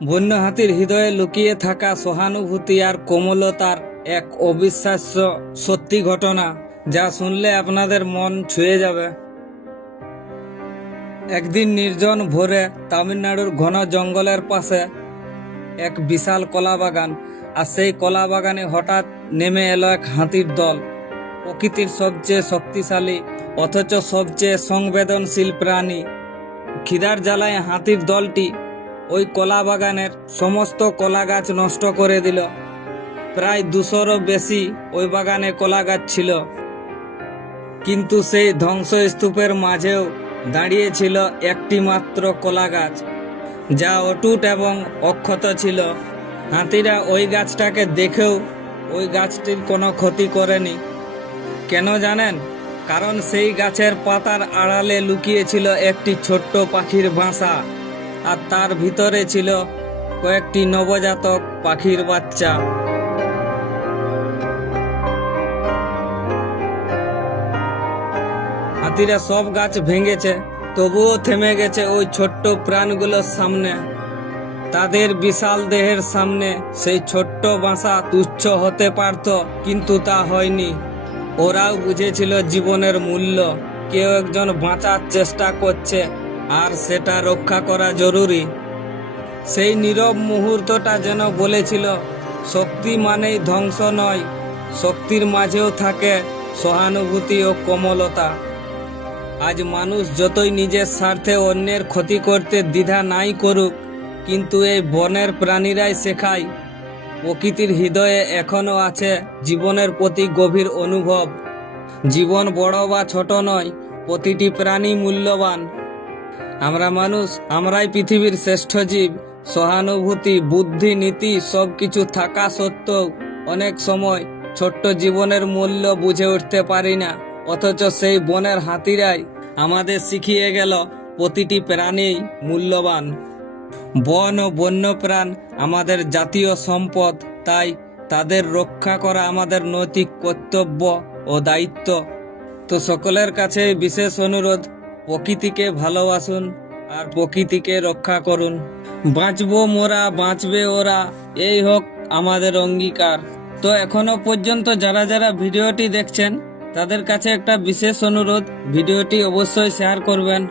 বন্য হাতির হৃদয়ে লুকিয়ে থাকা সহানুভূতি আর কোমলতার এক অবিশ্বাস্য সত্যি ঘটনা, যা শুনলে আপনাদের মন ছুঁয়ে যাবে। একদিন নির্জন ভোরে তামিলনাড়ুর ঘন জঙ্গলের পাশে এক বিশাল কলা বাগান, আর সেই কলা বাগানে হঠাৎ নেমে এলো এক হাতির দল। প্রকৃতির সবচেয়ে শক্তিশালী অথচ সবচেয়ে সংবেদনশীল প্রাণী। খিদার জ্বালায় হাতির দলটি ওই কলা বাগানের সমস্ত কলা গাছ নষ্ট করে দিল। প্রায় 200-রও বেশি ওই বাগানে কলা গাছ ছিল, কিন্তু সেই ধ্বংসস্তূপের মাঝেও দাঁড়িয়েছিল একটি মাত্র কলা গাছ, যা অটুট এবং অক্ষত ছিল। হাতিরা ওই গাছটাকে দেখেও ওই গাছটির কোনো ক্ষতি করেনি। কেন জানেন? কারণ সেই গাছের পাতার আড়ালে লুকিয়েছিল একটি ছোট্ট পাখির বাসা, আর তার ভিতরে ছিল কয়েকটি নবজাতক পাখির বাচ্চা। হাতিরা সব গাছ ভেঙেছে, তবুও থেমে গেছে ওই ছোট্ট প্রাণগুলোর সামনে। তাদের বিশাল দেহের সামনে সেই ছোট্ট বাসা তুচ্ছ হতে পারত, কিন্তু তা হয়নি। ওরাও বুঝেছিল জীবনের মূল্য। কেউ একজন বাঁচার চেষ্টা করছে, আর সেটা রক্ষা করা জরুরি। সেই নীরব মুহূর্তটা যেন বলেছিল, শক্তি মানেই ধ্বংস নয়, শক্তির মাঝেও থাকে সহানুভূতি ও কোমলতা। আজ মানুষ যতই নিজের স্বার্থে অন্যের ক্ষতি করতে দ্বিধা নাই করুক, কিন্তু এই বনের প্রাণীরাই শেখায় প্রকৃতির হৃদয়ে এখনো আছে জীবনের প্রতি গভীর অনুভব। জীবন বড় বা ছোট নয়, প্রতিটি প্রাণী মূল্যবান। আমরা মানুষ, আমরাই পৃথিবীর শ্রেষ্ঠ জীব। সহানুভূতি, বুদ্ধি, নীতি সব কিছু থাকা সত্ত্বেও অনেক সময় ছোট্ট জীবনের মূল্য বুঝে উঠতে পারি না। অথচ সেই বনের হাতিরাই আমাদের শিখিয়ে গেল প্রতিটি প্রাণী মূল্যবান। বন ও বন্যপ্রাণ আমাদের জাতীয় সম্পদ, তাই তাদের রক্ষা করা আমাদের নৈতিক কর্তব্য ও দায়িত্ব। তো সকলের কাছে বিশেষ অনুরোধ, প্রকৃতিকে ভালোবাসুন আর প্রকৃতিকে রক্ষা করুন। বাঁচবো মোরা, বাঁচবে ওরা, এই হোক আমাদের অঙ্গীকার। তো এখনো পর্যন্ত যারা যারা ভিডিওটি দেখছেন, তাদের কাছে একটা বিশেষ অনুরোধ, ভিডিওটি অবশ্যই শেয়ার করবেন।